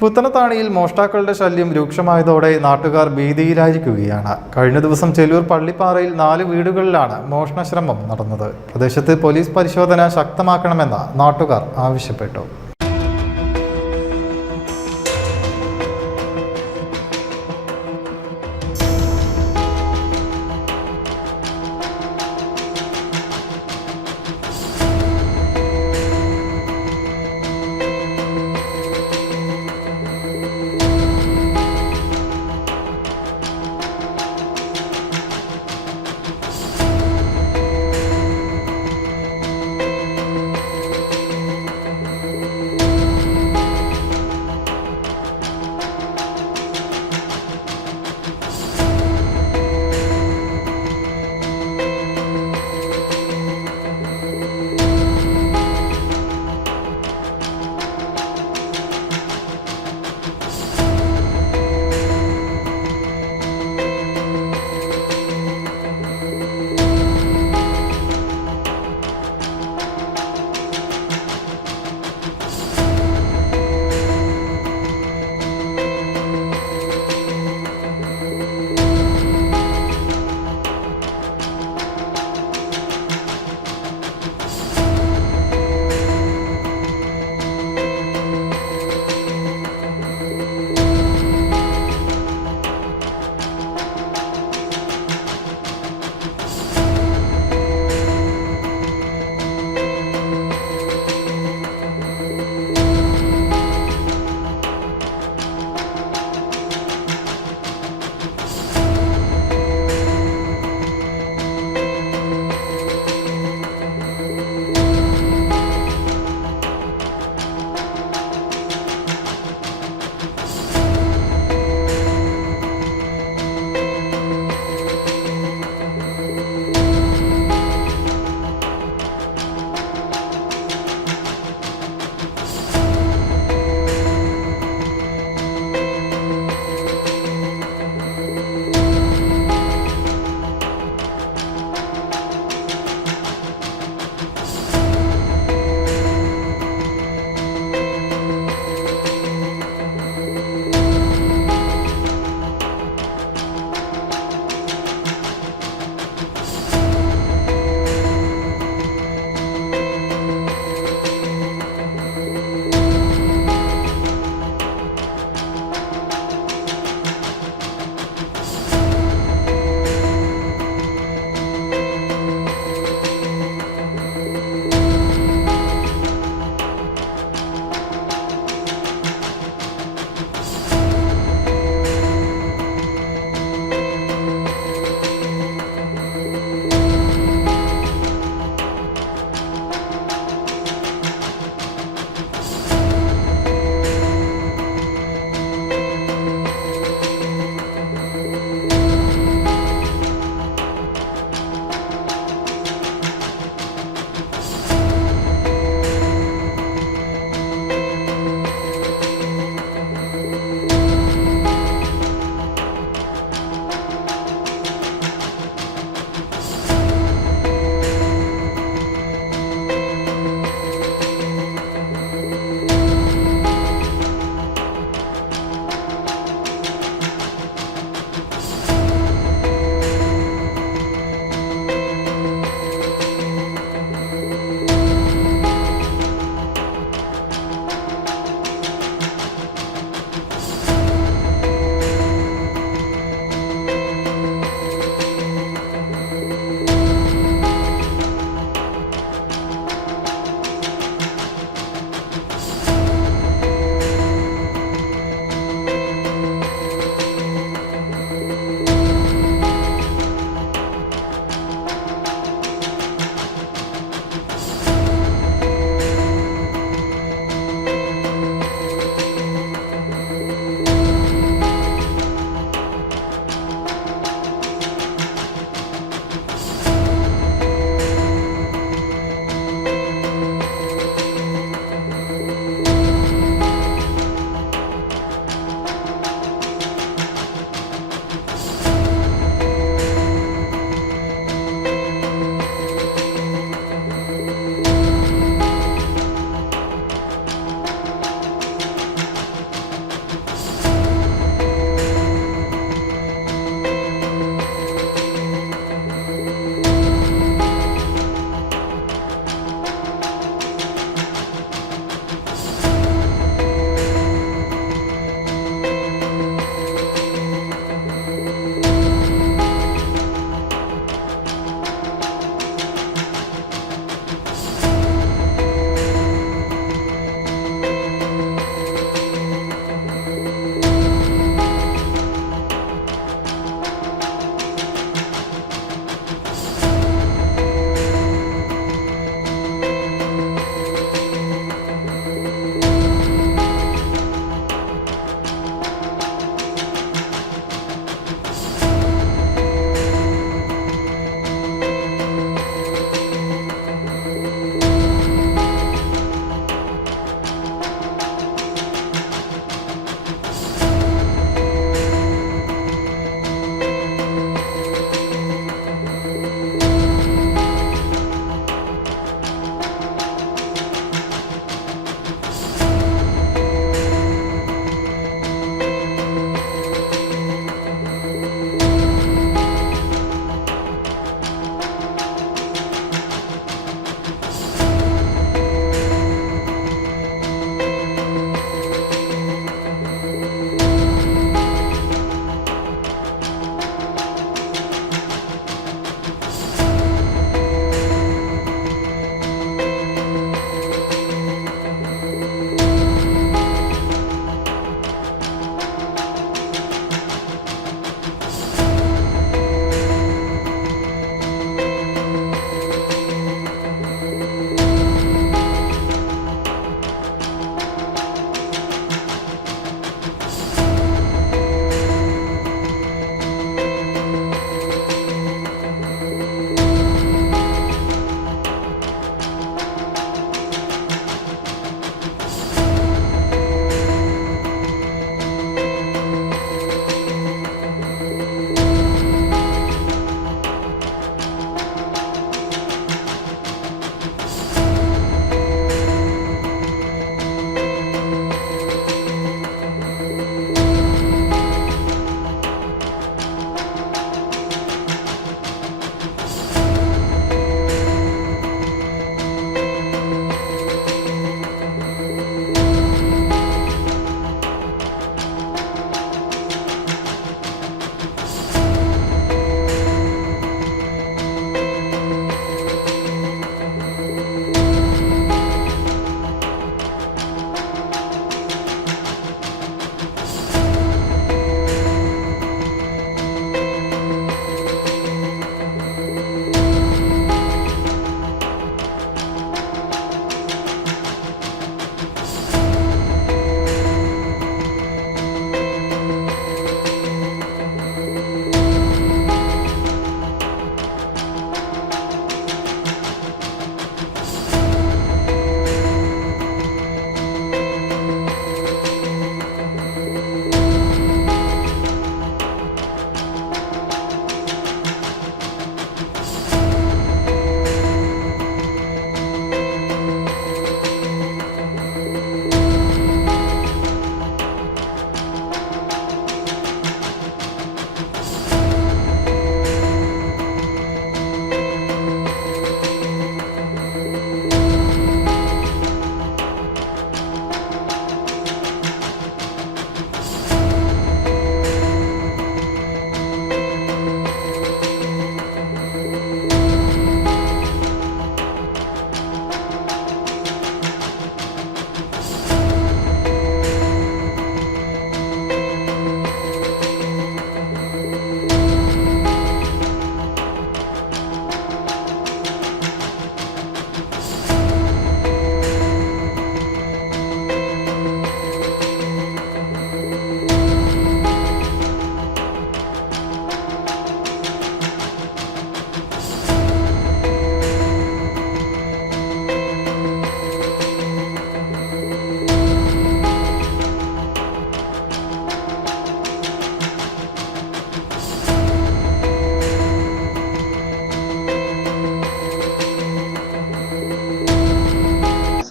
പുത്തനത്താണിയിൽ മോഷ്ടാക്കളുടെ ശല്യം രൂക്ഷമായതോടെ നാട്ടുകാർ ഭീതിയിലായിരിക്കുകയാണ്. കഴിഞ്ഞ ദിവസം ചെല്ലൂർ പള്ളിപ്പാറയിൽ 4 വീടുകളിലാണ് മോഷണശ്രമം നടന്നത്. പ്രദേശത്ത് പോലീസ് പരിശോധന ശക്തമാക്കണമെന്ന് നാട്ടുകാർ ആവശ്യപ്പെട്ടു.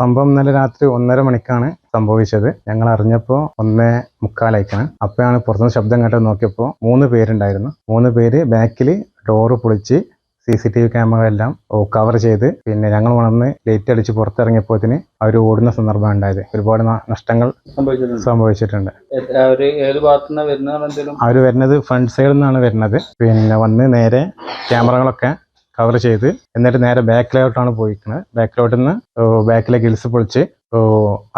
സംഭവം ഇന്നലെ രാത്രി 1:30 മണിക്കാണ് സംഭവിച്ചത്. ഞങ്ങൾ അറിഞ്ഞപ്പോൾ 1:45 അപ്പോഴാണ് പുറത്തുനിന്ന് ശബ്ദം കേട്ട് നോക്കിയപ്പോൾ 3 പേരുണ്ടായിരുന്നു. 3 പേര് ബാക്കിൽ ഡോറ് പൊളിച്ച് CCTV ക്യാമറ എല്ലാം കവർ ചെയ്ത് പിന്നെ ഞങ്ങൾ വന്ന് ലൈറ്റ് അടിച്ച് പുറത്തിറങ്ങിയപ്പോഴത്തിന് അവർ ഓടുന്ന സന്ദർഭം ഉണ്ടായത്. ഒരുപാട് നഷ്ടങ്ങൾ സംഭവിച്ചിട്ടുണ്ട്. അവർ വരുന്നത് ഫ്രണ്ട് സൈഡിൽ നിന്നാണ് വരുന്നത്. പിന്നെ വന്ന് നേരെ ക്യാമറകളൊക്കെ കവർ ചെയ്ത് എന്നിട്ട് നേരെ ബാക്കിലോട്ടാണ് പോയിരിക്കുന്നത്. ബാക്കിലെ ഗിൽസ് പൊളിച്ച്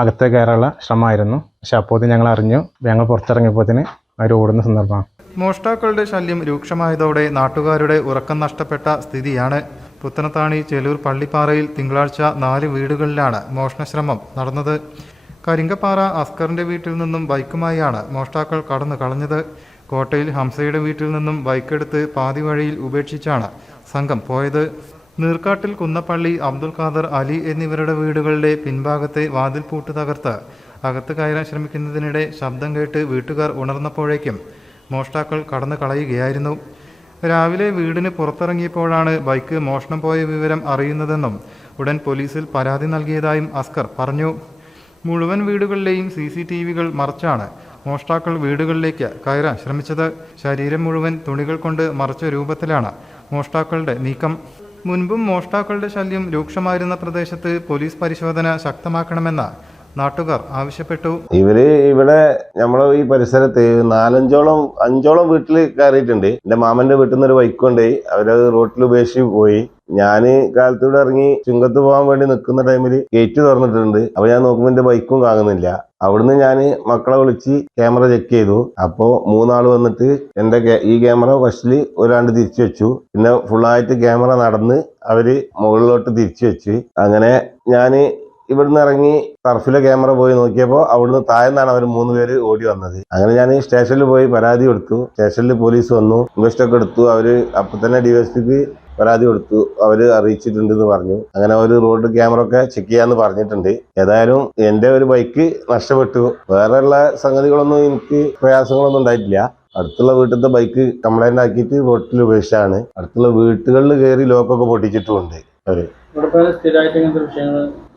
അകത്തേക്ക് കയറാനുള്ള ശ്രമമായിരുന്നു. പക്ഷെ അപ്പോൾ ഞങ്ങൾ അറിഞ്ഞു. ഞങ്ങൾ പുറത്തിറങ്ങിയപ്പോഴത്തിന് അവർ ഓടുന്ന സന്ദർഭമാണ്. മോഷ്ടാക്കളുടെ ശല്യം രൂക്ഷമായതോടെ നാട്ടുകാരുടെ ഉറക്കം നഷ്ടപ്പെട്ട സ്ഥിതിയാണ്. പുത്തനത്താണി ചെലൂർ പള്ളിപ്പാറയിൽ തിങ്കളാഴ്ച 4 വീടുകളിലാണ് മോഷണശ്രമം നടന്നത്. കരിങ്കപ്പാറ അസ്കറിന്റെ വീട്ടിൽ നിന്നും ബൈക്കുമായാണ് മോഷ്ടാക്കൾ കടന്നു കളഞ്ഞത്. കോട്ടയിൽ ഹംസയുടെ വീട്ടിൽ നിന്നും ബൈക്കെടുത്ത് പാതി വഴിയിൽ ഉപേക്ഷിച്ചാണ് സംഘം പോയത്. നീർക്കാട്ടിൽ കുന്നപ്പള്ളി അബ്ദുൽ ഖാദർ അലി എന്നിവരുടെ വീടുകളിലെ പിൻഭാഗത്തെ വാതിൽ പൂട്ട് തകർത്ത് അകത്ത് കയറാൻ ശ്രമിക്കുന്നതിനിടെ ശബ്ദം കേട്ട് വീട്ടുകാർ ഉണർന്നപ്പോഴേക്കും മോഷ്ടാക്കൾ കടന്നു കളയുകയായിരുന്നു. രാവിലെ വീടിന് പുറത്തിറങ്ങിയപ്പോഴാണ് ബൈക്ക് മോഷണം പോയ വിവരം അറിയുന്നതെന്നും ഉടൻ പോലീസിൽ പരാതി നൽകിയതായും അസ്കർ പറഞ്ഞു. മുഴുവൻ വീടുകളിലെയും CCTVകൾ മറച്ചാണ് മോഷ്ടാക്കൾ വീടുകളിലേക്ക് കയറാൻ ശ്രമിച്ചത്. ശരീരം മുഴുവൻ തുണികൾ കൊണ്ട് മറച്ച രൂപത്തിലാണ് മോഷ്ടാക്കളുടെ നീക്കം. മുൻപും മോഷ്ടാക്കളുടെ ശല്യം രൂക്ഷമായിരുന്ന പ്രദേശത്ത് പോലീസ് പരിശോധന ശക്തമാക്കണമെന്ന് നാട്ടുകാർ ആവശ്യപ്പെട്ടു. ഇവിടെ നമ്മളെ ഈ പരിസരത്ത് 4-5 വീട്ടിൽ കയറിയിട്ടുണ്ട്. എന്റെ മാമന്റെ വീട്ടിൽ നിന്ന് ഒരു ബൈക്കുണ്ട്. അവരത് റോട്ടിൽ ഉപേക്ഷിച്ച് പോയി. ഞാന് കാലത്തൂടെ ഇറങ്ങി ചുങ്കത്ത് പോകാൻ വേണ്ടി നിൽക്കുന്ന ടൈമിൽ ഗേറ്റ് തുറന്നിട്ടുണ്ട്. അപ്പൊ ഞാൻ നോക്കുമ്പോൾ എന്റെ ബൈക്കും കാണുന്നില്ല. അവിടുന്ന് ഞാൻ മക്കളെ വിളിച്ച് ക്യാമറ ചെക്ക് ചെയ്തു. അപ്പോ 3 ആള് വന്നിട്ട് ഈ ക്യാമറ ഫസ്റ്റിൽ ഒരാണ്ട് തിരിച്ചു വെച്ചു. പിന്നെ ഫുള്ളായിട്ട് ക്യാമറ നടന്ന് അവര് മുകളിലോട്ട് തിരിച്ചു വെച്ച്. അങ്ങനെ ഞാന് ഇവിടുന്ന് ഇറങ്ങി ടർഫിലെ ക്യാമറ പോയി നോക്കിയപ്പോൾ അവിടുന്ന് താഴ്ന്നാണ് അവർ 3 പേര് ഓടി വന്നത്. അങ്ങനെ ഞാൻ സ്റ്റേഷനിൽ പോയി പരാതി കൊടുത്തു. സ്റ്റേഷനിൽ പോലീസ് വന്നു, ഇൻവെസ്റ്റ് ഒക്കെ എടുത്തു. അവര് അപ്പൊ തന്നെ DSPക്ക് പരാതി കൊടുത്തു. അവര് അറിയിച്ചിട്ടുണ്ടെന്ന് പറഞ്ഞു. അങ്ങനെ ഒരു റോഡ് ക്യാമറ ഒക്കെ ചെക്ക് ചെയ്യാന്ന് പറഞ്ഞിട്ടുണ്ട്. ഏതായാലും എന്റെ ഒരു ബൈക്ക് നഷ്ടപ്പെട്ടു. വേറെയുള്ള സംഗതികളൊന്നും എനിക്ക് പ്രയാസങ്ങളൊന്നും ഉണ്ടായിട്ടില്ല. അടുത്തുള്ള വീട്ടിലത്തെ ബൈക്ക് കംപ്ലൈന്റ് ആക്കിയിട്ട് റോട്ടിൽ ഉപേക്ഷിച്ചാണ്. അടുത്തുള്ള വീട്ടുകളിൽ കയറി ലോക്കൊക്കെ പൊട്ടിച്ചിട്ടുമുണ്ട് അവര്.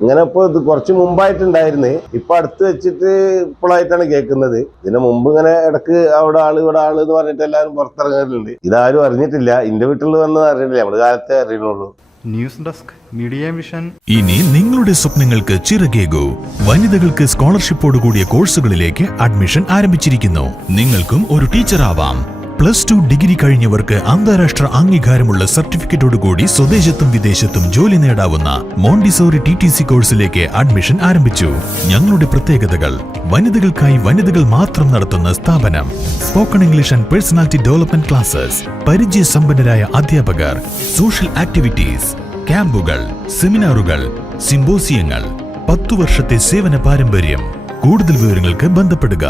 ഇങ്ങനെ ഇപ്പൊ ഇത് കുറച്ച് മുമ്പായിട്ടുണ്ടായിരുന്നു. ഇപ്പൊ അടുത്ത് വെച്ചിട്ട് ഇപ്പോഴായിട്ടാണ് കേൾക്കുന്നത്. ഇതിന് മുമ്പ് ഇങ്ങനെ ഇടക്ക് അവിടെ ആള് ഇവിടെ ആള് എന്ന് പറഞ്ഞിട്ട് എല്ലാവരും പുറത്തിറങ്ങാറുണ്ട്. ഇതാരും അറിഞ്ഞിട്ടില്ല. എന്റെ വീട്ടിൽ വന്നത് അറിഞ്ഞിട്ടില്ല. നമ്മള് കാലത്തെ അറിയുള്ളൂ. News desk media vision. ഇനി നിങ്ങളുടെ സ്വപ്നങ്ങൾക്ക് ചിറകേകൂ. വനിതകൾക്ക് സ്കോളർഷിപ്പോട് കൂടിയ കോഴ്സുകളിലേക്ക് അഡ്മിഷൻ ആരംഭിച്ചിരിക്കുന്നു. നിങ്ങൾക്കും ഒരു ടീച്ചറാവാം. +2 ഡിഗ്രി കഴിഞ്ഞവർക്ക് അന്താരാഷ്ട്ര അംഗീകാരമുള്ള സർട്ടിഫിക്കറ്റോടുകൂടി സ്വദേശത്തും വിദേശത്തും ജോലി നേടാവുന്ന മോണ്ടിസോറി TTC കോഴ്സിലേക്ക് അഡ്മിഷൻ ആരംഭിച്ചു. ഞങ്ങളുടെ പ്രത്യേകതകൾ: വനിതകൾക്കായി വനിതകൾ മാത്രം നടത്തുന്ന സ്ഥാപനം, spoken English and personality development classes, പരിചയസമ്പന്നരായ അധ്യാപകർ, സോഷ്യൽ ആക്ടിവിറ്റീസ്, ക്യാമ്പുകൾ, സെമിനാറുകൾ, സിംബോസിയങ്ങൾ, 10 വർഷത്തെ സേവന പാരമ്പര്യം. കൂടുതൽ വിവരങ്ങൾക്ക് ബന്ധപ്പെടുക.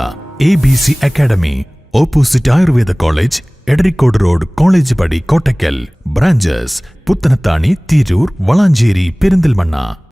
ABC academy, opposite Ayurveda college, Edarikode road, college പടി, കോട്ടക്കൽ. ബ്രാഞ്ചസ് പുത്തനത്താണി, തിരൂർ, വളാഞ്ചേരി, പെരിന്തൽമണ്ണ.